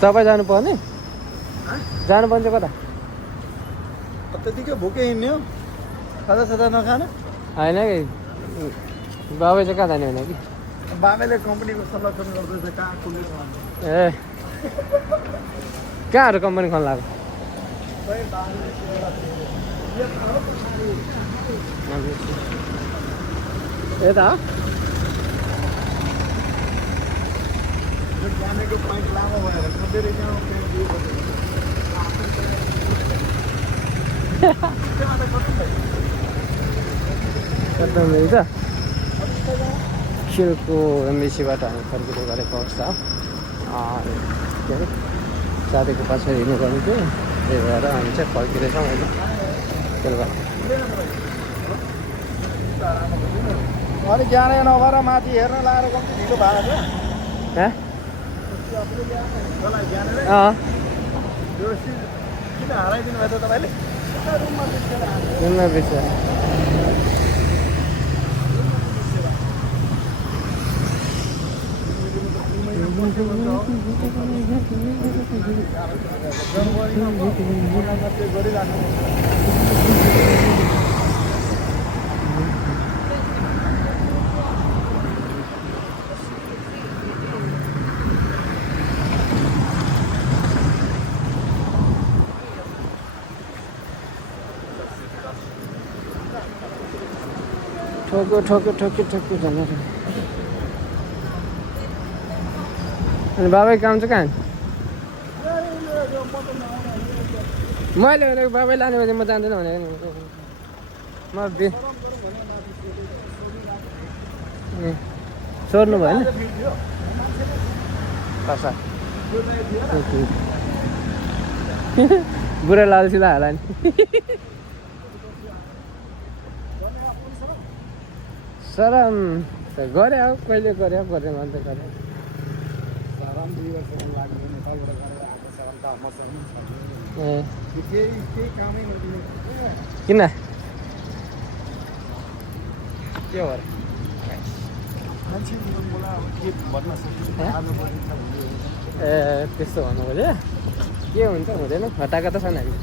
तपाईँ जानुपर्ने जानुपर्ने चाहिँ कता त्यतिकै भोकै हिँड्ने हो खाजा साजा नखाने होइन कि बाबै चाहिँ कहाँ जाने भने कि बाबाले कम्पनीको संरक्षण गर्दैछ कहाँ खुल्ने ए कहाँहरू कम्पनी खोल्नु लाग्यो यता हो जानेको पोइन्ट लामो भएर कतिले गाउँ एकदम रहेछ खेलको एमबिसीबाट हामी फर्किँदै गरेको अवस्था हो के अरे साथीको पछाडि हिँड्नुपर्ने थियो त्यही भएर हामी चाहिँ फर्किँदैछौँ होइन खेलबाट अलिक ज्ञानै नभएर माथि हेर्न लाएर कम्ती ढिलो भएको छ किन हराइदिनु भयो त तपाईँले रुममा बिर्सेर ठोक्यो झन् अनि बाबै काम चाहिँ कहाँ मैले भनेको बाबै लाने भने म जान्दैन भनेको नि म सोध्नु भयो नि बुढा लालसी होला नि सरम त गरे अब कहिले गरे गरेँ अन्त गरे किन के हो ए त्यस्तो भन्नु पऱ्यो के हुन्छ हुँदैन हटाएको त छैन हामी